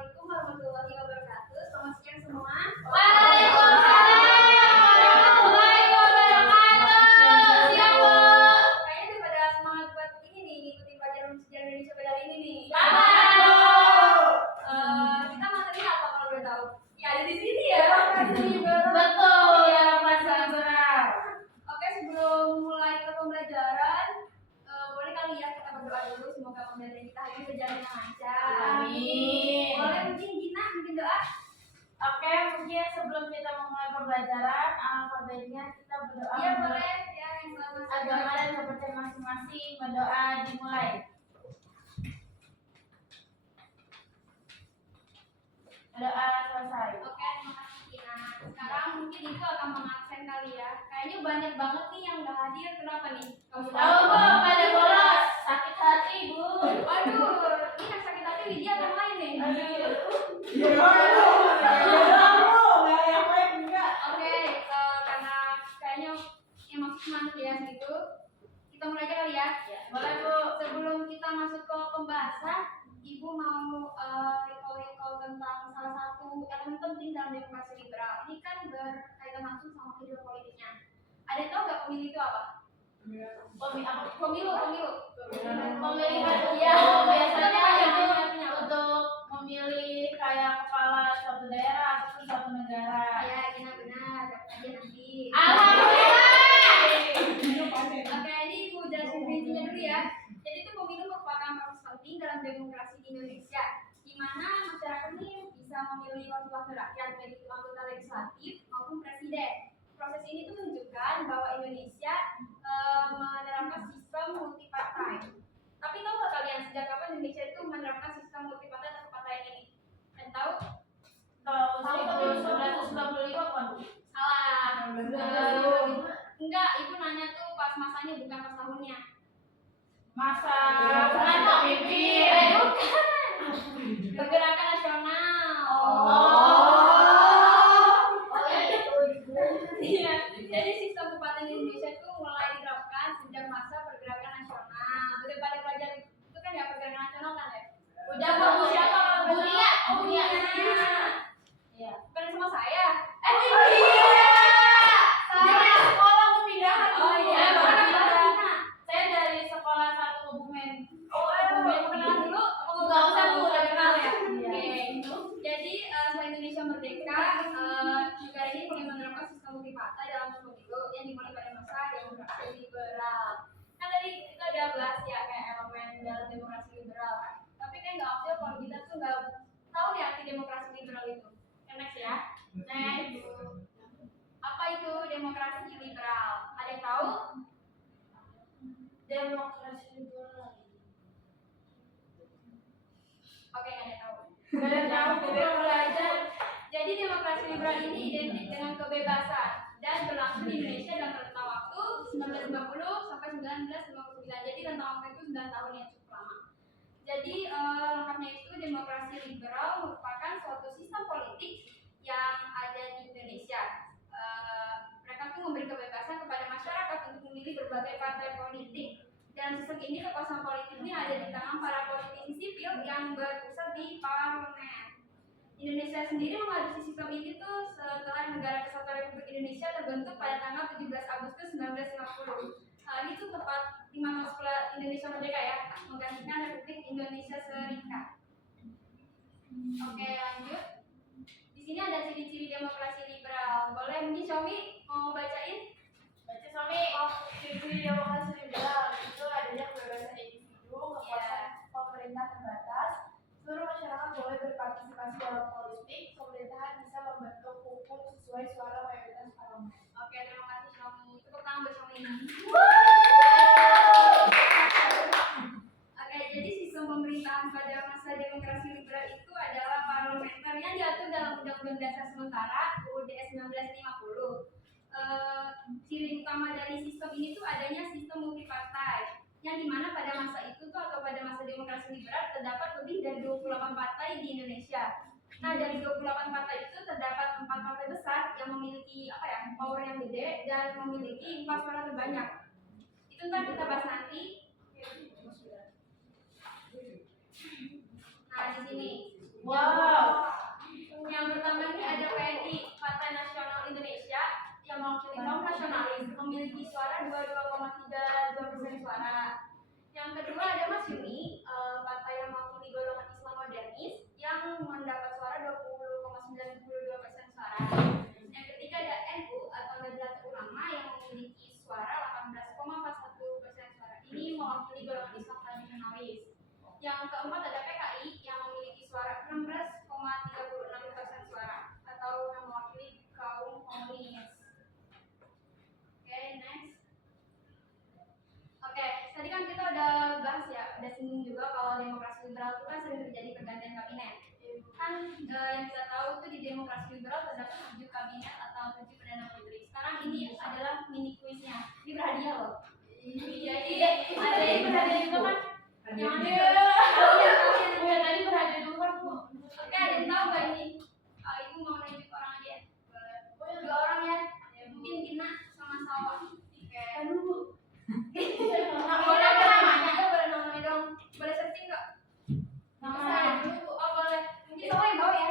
Assalamualaikum warahmatullahi wabarakatuh. Selamat siang semua. Waalaikumsalam warahmatullahi wabarakatuh. Siang, Bu. Kayaknya daripada semangat buat ini nih, ngikutin pelajaran sejarah Indonesia pada hari ini nih. Selamat. Kita materi apa kalau boleh tahu? Ya ada di sini ya. Betul, dalam pelajaran sejarah. Oke, sebelum mulai ke pembelajaran, boleh kali ya kita berdoa dulu. Semoga pembelajaran kita hari ini berjalan dengan lancar. Amin. Boleh mungkin Gina bikin doa? Oke, mungkin sebelum kita memulai pembelajaran, alfabetnya kita berdoa. Iya boleh ya yang selamat. Agama dan kepercayaan masing-masing, berdoa dimulai. Berdoa selesai. Oke, terima kasih Gina. Sekarang mungkin Ibu akan mengabsen kali ya. Kayaknya banyak banget nih yang nggak hadir. Kenapa nih? Kamu Tahu, Bu, pada bolos, sakit hati, Bu. Waduh, ini yang sakit hati Lydia atau yang lain nih? Oke, karena kayaknya emang semangat ya gitu. Kita mulai aja kali ya. Boleh, Bu. Sebelum kita masuk ke pembahasan, Ibu mau recall tentang salah satu elemen penting dalam demokrasi liberal. Ini kan berkaitan langsung sama kehidupan politiknya. Ada yang tahu nggak pemilu itu apa? Pemilu. Pemilihan Iya, biasanya itu punya. untuk memilih kayak kepala suatu daerah ataupun suatu negara. Ya, Gina benar. Dapat aja nanti. Alhamdulillah. Oke, ini Ibu jelasin prinsipnya dulu ya. Jadi itu pemilu merupakan proses penting dalam demokrasi di Indonesia, di mana masyarakat ini bisa memilih wakil-wakil rakyat, baik itu anggota legislatif maupun presiden. Proses ini tuh menunjukkan bahwa Indonesia menerapkan sistem multipartai. Tapi tahu nggak kalian sejak kapan Indonesia itu menerapkan sistem multipartai atau kepartaian ini? Kalian tahu? Tahun 1995 bukan? Salah. Enggak, Ibu nanya tuh pas masanya bukan pas tahunnya. Masa Soekarno mimpin. Pergerakan nasional. Iya. Jadi sistem kepartaian di Indonesia itu mulai diterapkan sejak masa pergerakan nasional. Udah pada pelajaran itu kan ya pergerakan nasional kan ya? Udah, Bu. Siapa kalau Bu Nia. Bu Nia. Iya. Bukan sama saya. Iya. Saya sekolah pemindahan. Oh iya. Mana Mana? Saya dari sekolah 1 Kebumen. Mau kenalan dulu? Nggak usah, Bu. Udah kenal ya. Iya. Oke. Jadi setelah Indonesia merdeka, negara ini mulai menerapkan sistem multipartai dalam pemilu yang dimulai pada masa demokrasi liberal. Kan tadi kita udah bahas ya kayak elemen dalam demokrasi liberal. Tapi kan nggak opsi kalau kita tuh nggak tahu nih arti demokrasi liberal itu. Next ya. Next. Apa itu demokrasi liberal? Ada yang tahu? Demokrasi liberal. Oke, nggak ada yang tahu. Nggak ada yang tahu, kita belajar. Jadi demokrasi liberal ini identik dengan kebebasan dan berlangsung di Indonesia dalam rentang waktu 1950 sampai 1959. Jadi rentang waktu itu 9 tahun yang cukup lama. Jadi lengkapnya itu demokrasi liberal merupakan suatu sistem politik yang ada di Indonesia. Mereka tuh memberi kebebasan kepada masyarakat untuk memilih berbagai partai politik. Dan sistem ini kekuasaan politik ini ada di tangan para politisi sipil yang berpusat di parlemen. Indonesia sendiri mengadopsi sistem ini tuh setelah Negara Kesatuan Republik Indonesia terbentuk pada tanggal 17 Agustus 1950. Ini tuh tepat 5 tahun setelah Indonesia merdeka ya, menggantikan Republik Indonesia Serikat. Oke, lanjut. Di sini ada ciri-ciri demokrasi liberal. Boleh mungkin Xiaomi mau bacain? Baca suami. Ciri-ciri demokrasi liberal itu adanya kebebasan individu, kekuasaan pemerintah terbatas, seluruh masyarakat boleh berpartisipasi dalam politik, pemerintahan bisa membentuk hukum sesuai suara mayoritas parlemen. Oke, terima kasih Xiaomi. Tepuk tangan buat Xiaomi. Oke, jadi sistem pemerintahan pada masa demokrasi liberal itu adalah parlementer yang diatur dalam Undang-Undang Dasar Sementara UUD 1950. Ciri utama dari sistem ini tuh adanya sistem multipartai yang dimana pada masa itu tuh atau pada masa demokrasi liberal terdapat lebih dari 28 partai di Indonesia. Nah, dari 28 partai itu terdapat 4 partai besar yang memiliki power yang gede dan memiliki 4 suara terbanyak. Itu ntar kita bahas nanti. Nah, di sini. Wow. Yang ketiga ada NU atau Nahdlatul Ulama yang memiliki suara 18,41% suara. Ini mewakili golongan Islam tradisionalis. Yang keempat ada PKI yang memiliki suara 16,36% suara atau yang mewakili kaum komunis. Oke, next. Oke, tadi kan kita udah bahas ya, udah singgung juga kalau demokrasi liberal itu kan sering terjadi pergantian kabinet. Kan yang kita tahu tuh di demokrasi liberal terdapat 7 kabinet atau 7 perdana menteri. Sekarang ini adalah mini kuisnya. Ini berhadiah loh. Jadi ada yang berhadiah juga kan? Yang ada kalian tadi berhadiah dulu kan Bu? Oke, ada yang tahu gak ini? Ibu mau nunjuk orang aja ya? Boleh. 2 orang ya? Mungkin Gina sama Sawa. Oke. Dulu. Boleh namanya? Boleh namanya dong. Boleh searching nggak? Nama dulu. Oh boleh. Mungkin Sawa yang bawa ya?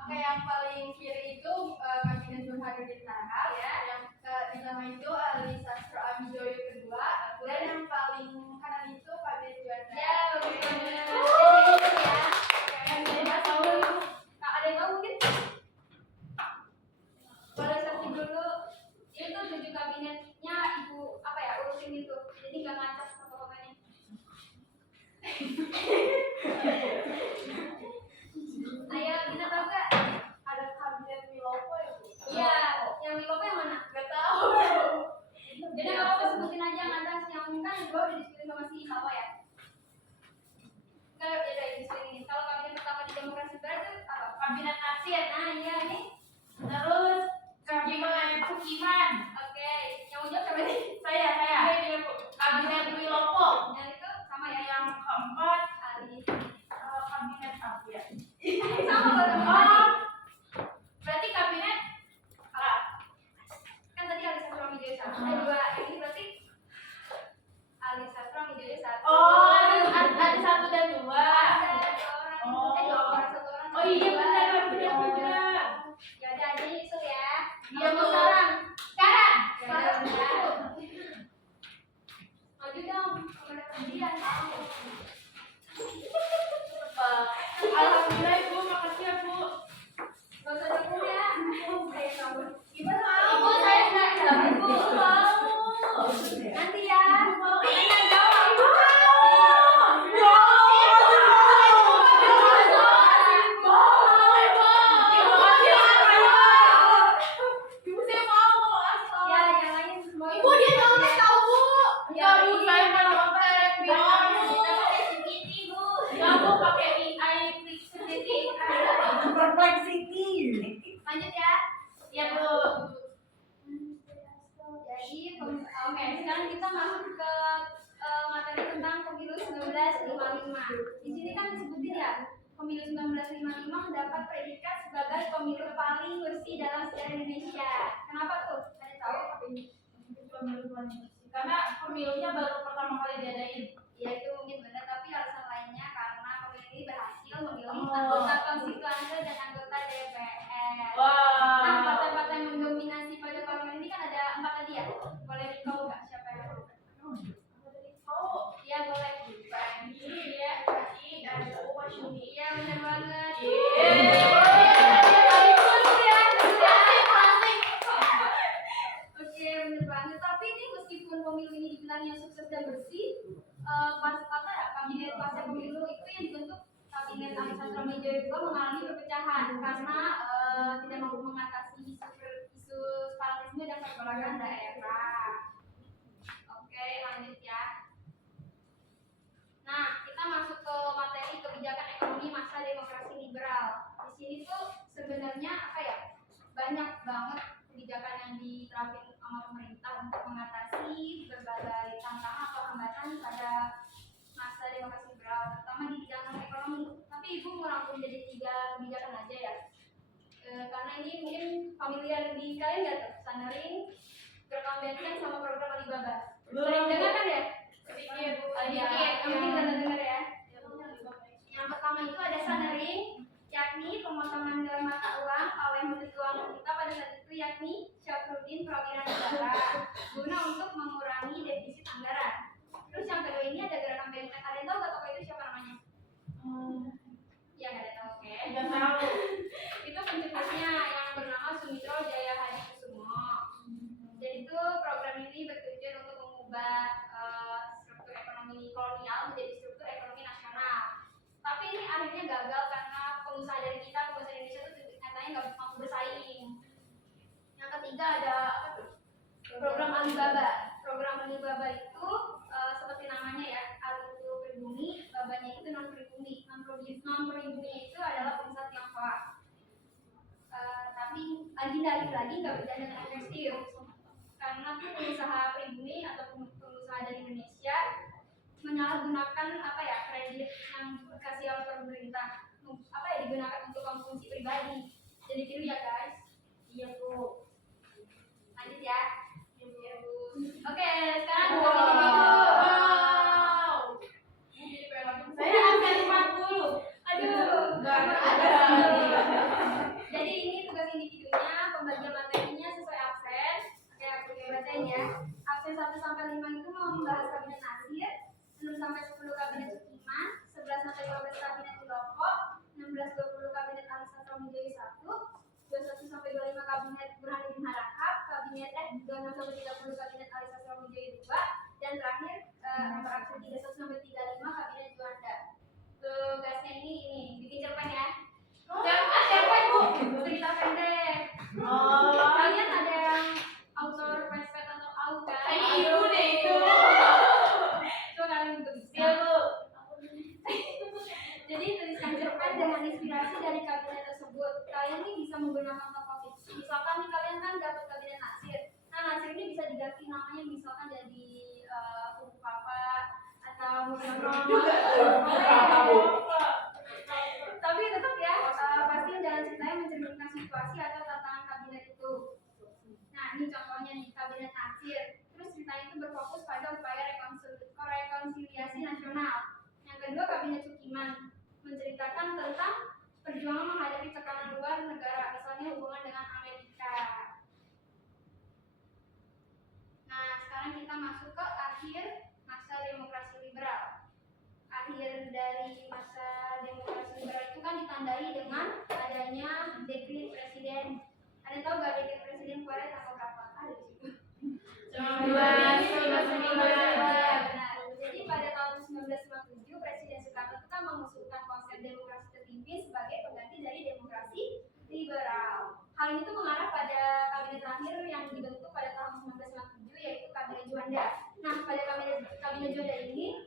Oke, yang paling kiri itu kabinet Burhanuddin Harahap, ya. Yang di tengah itu Ali Sastro Amijoyo kedua, dan yang paling kanan itu kabinet Juanda. Ya, bagus banget. Ada yang tahu mungkin? Boleh searching dulu. Itu 7 kabinetnya Ibu apa ya urusin itu. Jadi nggak ngacak foto-fotonya. Ayo, kita tahu nggak? Ada kabinet Wilopo ya, Bu? Iya, yang Wilopo yang mana? Gak tahu. Jadi nggak apa-apa sebutin aja yang atas yang kan gue udah diskusi sama si Sawa ya. Enggak, ya udah diskusi. Kalau kabinet pertama di demokrasi liberal itu apa? Kabinet Nasir. Nah, iya nih. Terus kabinet Sukiman. Oke, yang ujung siapa nih? Saya. Kabinet Wilopo. Yang itu sama ya, Yang keempat Ali. kabinet apa ya? Sama kalau Oh, berarti kabinet kan tadi Ali Sastro Amijoyo 1. Ada 2, yang ini berarti Ali Sastro Amijoyo 1. oh ada 1 dan 2. Ada 2 orang. Oh. 2 orang, 1 orang. Oh iya dua. benar. Ya udah aja nyusul ya. Iya, Bu. Sekarang. Sekarang. Ya udah. Maju dong. Kepada kemudian. Alhamdulillah Ibu, makasih ya Bu. Gak usah dukung ya. Saya tahu. Gimana mau? Ibu saya nggak tahu Ibu. Mau. Nanti ya. Mau. Nanti jawab Ibu. Ibu saya mau asal. Ya, yang lain semua. Ibu dia nggak tahu, Bu. Ya, Bu, saya malah pakai Kita pakai CPT, Bu. Aku pakai AI Flexibility. Perplexity. Lanjut ya. Ya Bu. Jadi, oke, sekarang kita masuk ke materi tentang pemilu 1955. Di sini kan disebutin ya, pemilu 1955 mendapat predikat sebagai pemilu paling bersih dalam sejarah Indonesia. Kenapa tuh? Ada tahu? Karena pemilunya baru pertama kali diadain. Ya itu mungkin benar, tapi alasan lainnya karena pemilu ini berhasil memilih Oh. anggota konstituante dan anggota DPR. Wah. Nah, partai-partai yang mendominasi pada pemilu ini kan ada 4 tadi ya. Boleh tahu nggak siapa yang tahu? Mau? Iya boleh. Iya, PKI, NU, Masyumi. Iya benar banget. Oke benar banget. Tapi ini meskipun pemilu ini dibilangnya sukses dan bersih, pas apa ya kabinet pasca pemilu itu yang dibentuk kabinet Ali Sastro Amijoyo juga mengalami perpecahan karena tidak mampu mengatasi isu separatisme dan pergolakan daerah. Oke lanjut ya. Nah kita masuk ke materi kebijakan ekonomi masa demokrasi liberal. Di sini tuh sebenarnya apa ya banyak banget kebijakan yang diterapkan sama pemerintah untuk mengatasi berbagai tantangan atau hambatan pada masa demokrasi liberal, terutama di bidang ekonomi. Tapi ibu merangkum jadi 3 kebijakan aja ya, karena ini mungkin familiar di kalian nggak tuh, Sanering, program Benteng sama program Alibaba. Sering dengar kan ya? Sedikit. Sedikit, yang penting pernah dengar ya. Yang pertama itu ada Sanering, yakni pemotongan nilai mata uang oleh Menteri Keuangan kita pada saat itu yakni Syafruddin Prawira Negara guna untuk mengurangi defisit anggaran. Terus yang kedua ini ada gerakan Benteng. Ada yang tahu nggak tokoh itu siapa namanya? Ya nggak ada tahu, oke. Nggak tahu. Itu pencetusnya pengusaha dari kita, pengusaha Indonesia tuh nyatanya nggak mampu bersaing. Yang ketiga ada apa tuh? Program Alibaba. Program Alibaba itu seperti namanya ya, Ali itu pribumi, babanya itu non pribumi. Non pribumi itu adalah pengusaha Tiongkok. Tapi lagi nggak beda dengan FSU, karena tuh pengusaha pribumi atau pengusaha dari Indonesia menyalahgunakan apa ya, kredit yang dikasih oleh pemerintah, apa ya, digunakan untuk konsumsi pribadi. Jadi gitu ya guys. Iya Bu. Lanjut ya. Oke, sekarang kita Saya ambil 40. Aduh, Nggak ada. Jadi ini tugas individunya, pembagian materinya sesuai absen. Oke, aku bacain ya. Absen 1 sampai 5 itu membahas kabinet Nasir, 6 sampai 10 kabinet Sukiman, 11 sampai 15 kabinet Muldoko, 16-20 kabinet Ali Sastroamidjojo 1, 21 sampai 25 kabinet Burhanuddin Harahap, kabinet 26 sampai 30 kabinet Ali Sastroamidjojo 2, dan terakhir nomor absen 31 sampai 35 kabinet Juanda. Tugasnya ini bikin cerpen ya. Jangan cerpen, Bu. Cerita pendek. Oh, Kalian ada yang author Wattpad atau AU kan? kayak ibu deh itu. Coba kalian juga bisa. Iya, Bu. Jadi tuliskan cerpen dengan inspirasi dari kabinet tersebut. Kalian ini bisa menggunakan tokoh fiksi. Misalkan nih kalian kan dapat kabinet Nasir. Nah, Nasir ini bisa diganti namanya misalkan jadi Kubu Papa atau Musyono. Tapi tetap ya, pasti jalan ceritanya mencerminkan situasi atau tantangan kabinet itu. Nah, ini contohnya nih kabinet Nasir. Terus ceritanya itu berfokus pada upaya rekonsiliasi nasional. Yang kedua kabinet Sukiman menceritakan tentang perjuangan menghadapi tekanan luar negara, misalnya hubungan dengan Amerika. Nah, sekarang kita masuk ke akhir masa demokrasi liberal. Akhir dari masa demokrasi liberal itu kan ditandai dengan adanya dekret presiden. Ada tahu gak dekret presiden keluar tanggal berapa? Ada di situ. 19. Benar. Jadi pada tahun 1957 Presiden Soekarno itu kan mengusulkan konsep demokrasi terpimpin sebagai pengganti dari demokrasi liberal. Hal ini tuh mengarah pada kabinet terakhir yang dibentuk pada tahun 1957 yaitu kabinet Juanda. Nah, pada kabinet Juanda ini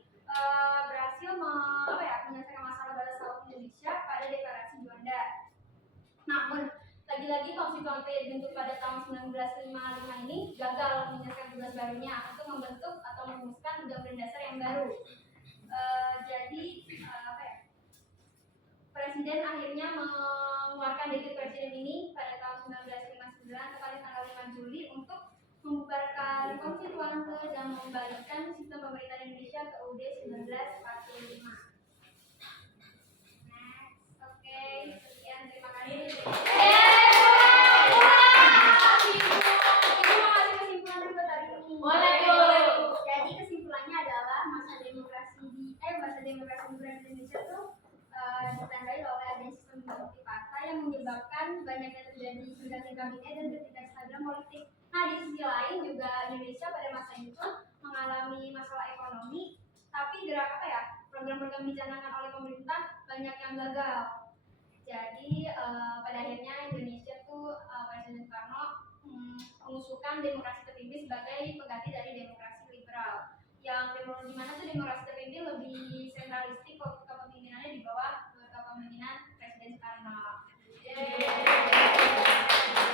berhasil menyelesaikan masalah batas laut Indonesia pada deklarasi Juanda. Namun lagi-lagi konstituante yang dibentuk pada tahun 1955 ini gagal menyelesaikan tugas barunya untuk membentuk atau merumuskan undang-undang dasar yang baru. Presiden akhirnya mengeluarkan dekret presiden ini pada tahun 1959 tepatnya tanggal 5 Juli untuk membubarkan konstituante dan mengembalikan sistem pemerintahan Indonesia ke UUD 1945. Next, oke, sekian, terima kasih. Ibu mau kasih kesimpulan juga tadi ini. Boleh, Bu. Jadi kesimpulannya adalah masa demokrasi liberal di Indonesia tuh ditandai oleh adanya sistem multipartai yang menyebabkan banyaknya terjadi pergantian kabinet dan ketidakstabilan politik. Nah, di sisi lain juga Indonesia pada masa itu mengalami masalah ekonomi, tapi program-program dicanangkan oleh pemerintah banyak yang gagal. Jadi pada akhirnya Indonesia tuh Presiden Soekarno mengusulkan demokrasi terpimpin sebagai pengganti dari demokrasi liberal. Yang di mana tuh demokrasi terpimpin lebih sentralistik, kepemimpinannya di bawah kepemimpinan Presiden Soekarno.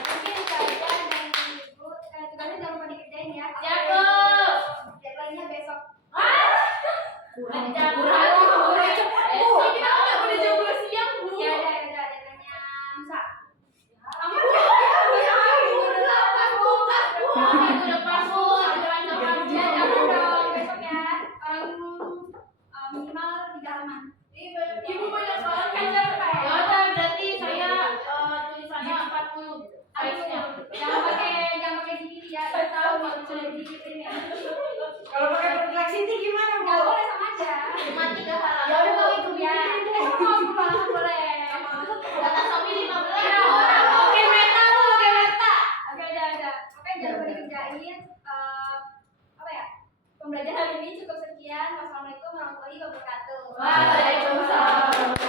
Mungkin itu aja dari Ibu. Tugasnya jangan lupa dikerjain ya. Siap, Bu. Deadline-nya besok. Kurang cepet, Bu. Ini kan udah jam 2 siang, Bu. Ya udah, deadline-nya lusa. Kamu Minggu depan, Bu. Jalan depan, Bu. ya jangan dong besok ya. Orang minimal 3 halaman. Ibu banyak soal kan Kan capek. ya udah berarti saya tulisannya 40 harusnya. Jangan pakai gini ya. Saya tahu kalau sudah dikirim ya. Kalau pakai perpleksiti gimana, Bu? Enggak boleh sama aja. Cuma 3 halaman. Ya udah kalau itu ya. Mau 10 halaman boleh. Kata Sofi 15. Ya, Oke, meta, Bu. Oke, meta. Oke, udah. Oke, jangan lupa dikerjain. Pembelajaran hari ini cukup sekian. Wassalamualaikum warahmatullahi wabarakatuh. Waalaikumsalam.